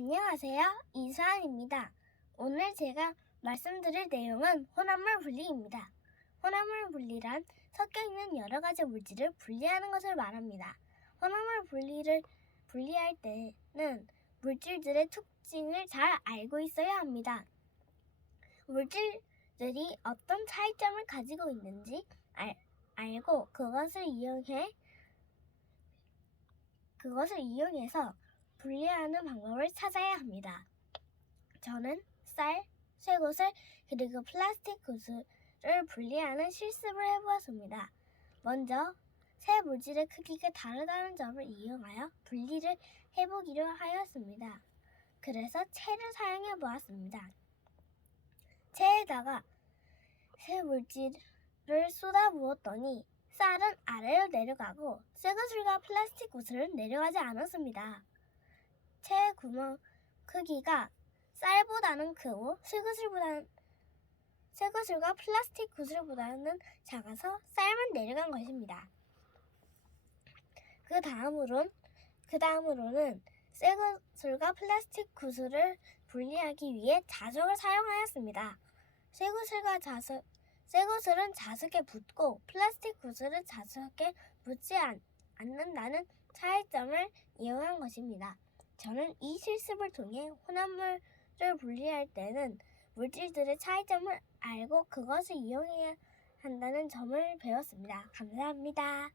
안녕하세요. 이수환입니다. 오늘 제가 말씀드릴 내용은 혼합물 분리입니다. 혼합물 분리란 섞여 있는 여러 가지 물질을 분리하는 것을 말합니다. 혼합물 분리를 분리할 때는 물질들의 특징을 잘 알고 있어야 합니다. 물질들이 어떤 차이점을 가지고 있는지 알, 알고 그것을 이용해 그것을 이용해서 분리하는 방법을 찾아야 합니다. 저는 쌀, 쇠구슬, 그리고 플라스틱 구슬을 분리하는 실습을 해보았습니다. 먼저 새 물질의 크기가 다르다는 점을 이용하여 분리를 해보기로 하였습니다. 그래서 채를 사용해 보았습니다. 채에다가 새 물질을 쏟아 부었더니 쌀은 아래로 내려가고 쇠구슬과 플라스틱 구슬은 내려가지 않았습니다. 채 구멍 크기가 쌀보다는 크고 쇠구슬보다는 쇠구슬과 플라스틱 구슬보다는 작아서 쌀만 내려간 것입니다. 그 다음으론 그 다음으로는 쇠구슬과 플라스틱 구슬을 분리하기 위해 자석을 사용하였습니다. 쇠구슬과 자석 쇠구슬은 자석에 붙고 플라스틱 구슬은 자석에 붙지 않, 않는다는 차이점을 이용한 것입니다. 저는 이 실습을 통해 혼합물을 분리할 때는 물질들의 차이점을 알고 그것을 이용해야 한다는 점을 배웠습니다. 감사합니다.